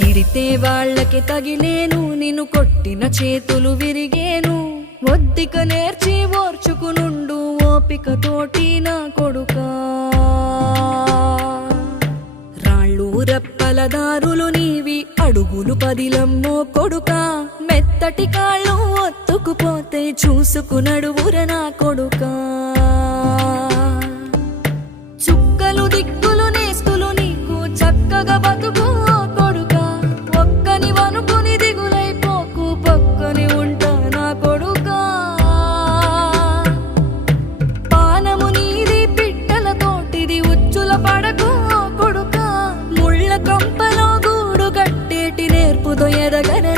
తిడితే వాళ్ళకి తగిలేను, నిన్ను కొట్టిన చేతులు విరిగేను. ఒద్దిక నేర్చి ఓర్చుకునుండు ఓపికతోటి నా కొడుకా. రాళ్ళు రెప్పల దారులు నీవి, అడుగులు పదిలమ్మో కొడుకా. మెత్తటి కాళ్ళు ఒత్తుకుపోతే చూసుకునడువుర నా కొడుకా. చుక్కలు దిక్కులు నేస్తులు నీకు చక్కగా బతుకు కొడుకా. ఒక్కని వనుకుని దిగులైపోకు, పక్కని ఉంటా నా కొడుకా. పానము నీది పిట్టల తోటిది, ఉచ్చుల పడకు కొడుకా. ముళ్ళ కంపలో గూడు కట్టేటి నేర్పుతో ఎదగన